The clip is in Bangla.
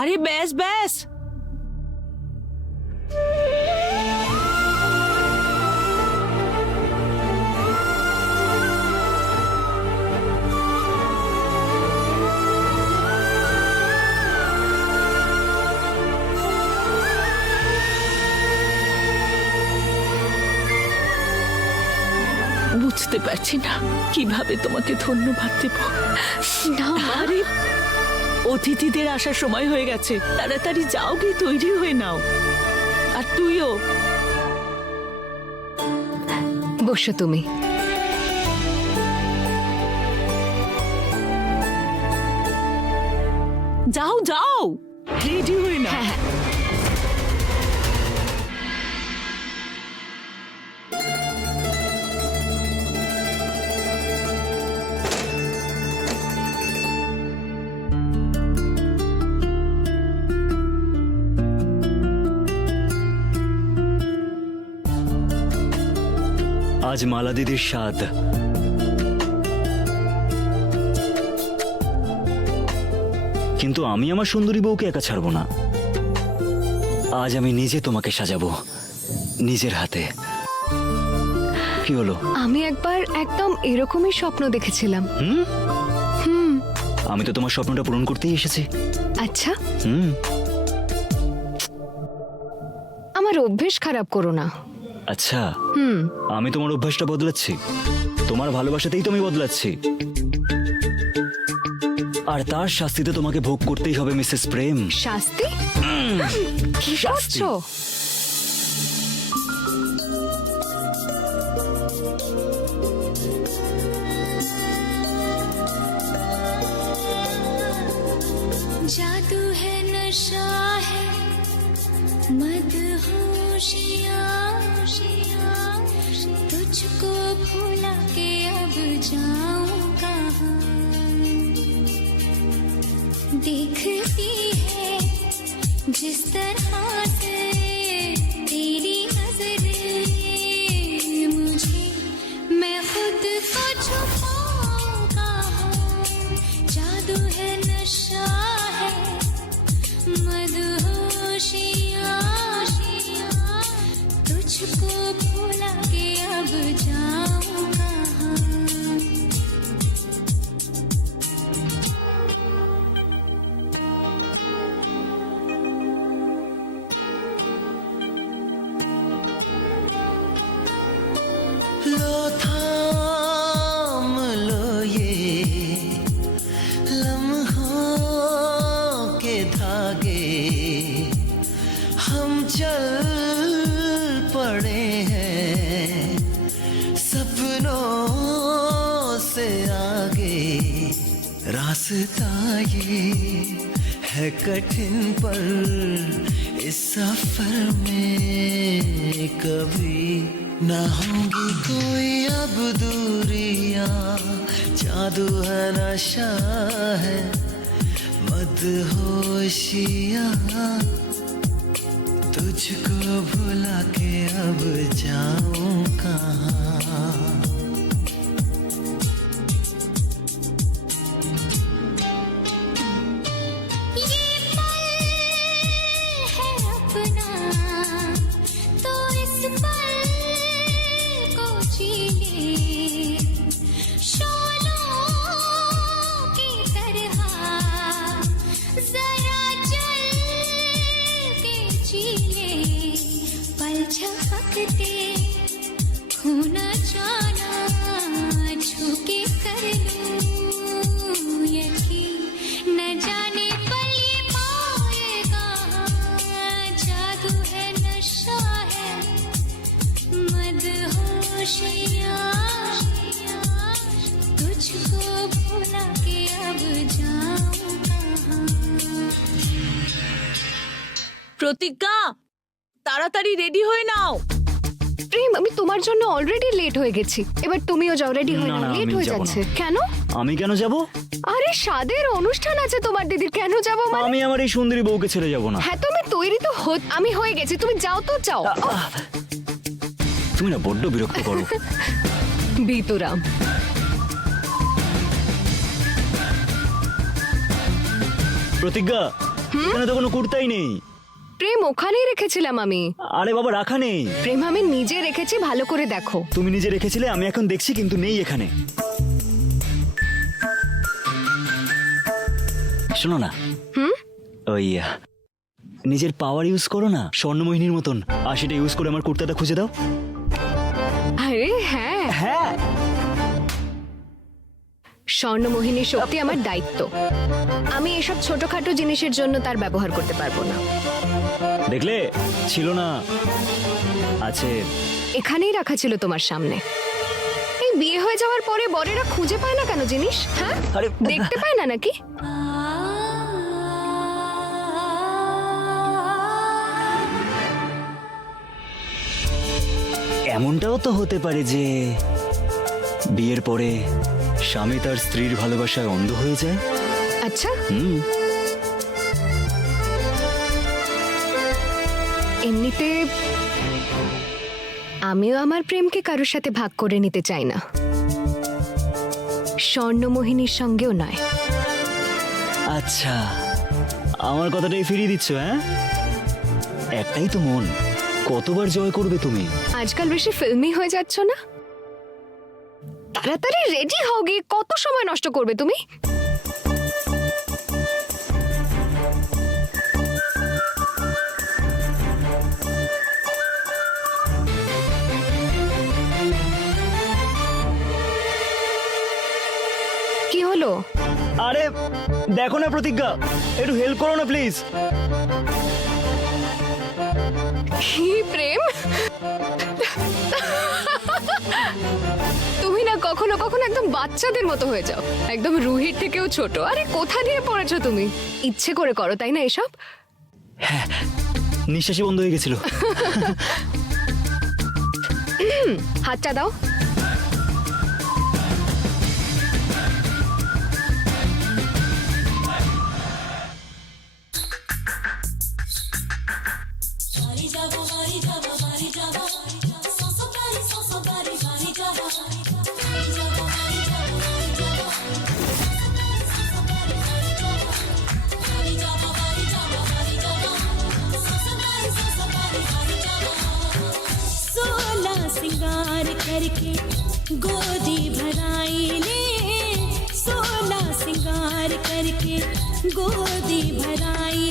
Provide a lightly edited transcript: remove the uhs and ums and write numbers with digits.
আরে ব্যাস ব্যাস, বুঝতে পারছি না কিভাবে তোমাকে ধন্যবাদ দেব। না আরে অতিথিদের আসার সময় হয়ে গেছে, তাড়াতাড়ি যাও, গিয়ে তৈরি হয়ে নাও। আর তুইও বসো তুমি। যাও যাও, রেডি হয়ে নাও। হ্যাঁ, আজ মালা দিদির স্বাদ। কিন্তু আমি আমার সুন্দরী বউকে একা ছাড়বো না। আজ আমি নিজে তোমাকে সাজাবো নিজের হাতে। কি হলো? আমি একবার একদম এরকমই স্বপ্ন দেখেছিলাম। আমি তো তোমার স্বপ্নটা পূরণ করতেই এসেছি। আচ্ছা, হুম। আমার অভ্যেস খারাপ করো না। আচ্ছা, আমি তোমার অভ্যাসটা বদলাচ্ছি, তোমার ভালোবাসাতেই তো আমি বদলাচ্ছি। আর তার শাস্তিতে তোমাকে ভোগ করতেই হবে মিসেস প্রেম। শাস্তি? কি শাস্তি। করছো? जादू है नशा है मदहोशिया, तुझको भुला के अब जाऊं कहाँ। देखती है जिस तरह से तेरी नजरें मुझे, मैं खुद को छुपाऊं कहाँ। जादू है नशा है मदहोशिया, तुझको भुला के अब जाऊं कहाँ। लो थाम लो ये लम्हों के धागे, हम चल पड़े हैं सपनों से आगे। रास्ता ये है कठिन पर इस सफर में कभी ना होगी कोई अब दूरियां। जादू है नशा है मदहोशियां, तुझको भुला के अब जाऊं कहाँ। ये पल है अपना तो इस पल को जी ले, शोलों की तरह जरा चल के जी ले। पल झपकते होना जाना छू के कर लूं यकीन, न जाने पल ये पाएगा। जादू है नशा है मदहोशिया, तुझको भुला के अब जाऊं कहाँ। প্রতিজ্ঞা, তাড়াতাড়ি রেডি হয়ে নাও। প্রেম, আমি তোমার জন্য অলরেডি লেট হয়ে গেছি, এবার তুমিও যাও, রেডি হয়ে না, নাও। না, লেট আমি হয়ে যাবো যাচ্ছে। না। কেন? আমি কেন যাব? আরে স্বাদের অনুষ্ঠান আছে তোমার দিদির, কেন যাবো মানে? আমি আমার এই সুন্দরী বউকে ছেড়ে যাব না। হ্যাঁ, তুমি তৈরি তো আমি হয়ে গেছি, তুমি যাও তো, যাও। তুমি না বড্ড বিরক্ত করো। বিতুরাম, প্রতিজ্ঞা, এখানে তো কোনো কুর্তাই নেই। প্রেম ওখানেই রেখেছিলাম আমি। আরে বাবা, রাখা নেই। প্রেম আমি নিজে রেখেছি, ভালো করে দেখো। তুমি নিজে রেখেছিলে, আমি এখন দেখছি, কিন্তু নেই এখানে। শোনো না, ওই নিজের পাওয়ার ইউজ করো না, স্বর্ণমোহিনীর মতন, আর সেটা ইউজ করে আমার কুর্তাটা খুঁজে দাও। আরে হ্যাঁ, হ্যাঁ, স্বর্ণমোহিনীর শক্তি আমার দায়িত্ব। আমি এসব ছোটখাটো জিনিসের জন্য তার ব্যবহার করতে পারবো না। দেখলে ছিল না, আছে। এখানেই রাখা ছিল তোমার সামনে। এই বিয়ে হয়ে যাওয়ার পরে বরেরা খুঁজে পায় না কেন জিনিস? হ্যাঁ, আরে দেখতে পায় না নাকি? এমনটাও তো হতে পারে যে বিয়ের পরে স্বামী তার স্ত্রীর ভালোবাসায় অন্ধ হয়ে যায়। আচ্ছা, এমনিতে আমিও আমার প্রেমকে কারোর সাথে ভাগ করে নিতে চাই না, স্বর্ণমোহিনীর সঙ্গেও নয়। আচ্ছা, আমার কথাটাই ফিরিয়ে দিচ্ছ? হ্যাঁ, একটাই তো মন, কতবার জয় করবে তুমি? আজকাল বেশি ফিল্মি হয়ে যাচ্ছ না? তাড়াতাড়ি রেডি হও গিয়ে, কত সময় নষ্ট করবে তুমি? কি হলো? আরে দেখো না প্রতিজ্ঞা, একটু হেল্প করো না প্লিজ। কি প্রেম, তুমি না কখনো কখনো একদম বাচ্চাদের মতো হয়ে যাও, একদম রুহির থেকেও ছোট। আরে কোথা দিয়ে পড়েছো তুমি? ইচ্ছে করে করো তাই না এসব? নিঃশ্বাসই বন্ধ হয়ে গেছিল। হাতটা দাও। सोला सिंगार करके गोदी भराई ले, सोला सिंगार करके गोदी भराई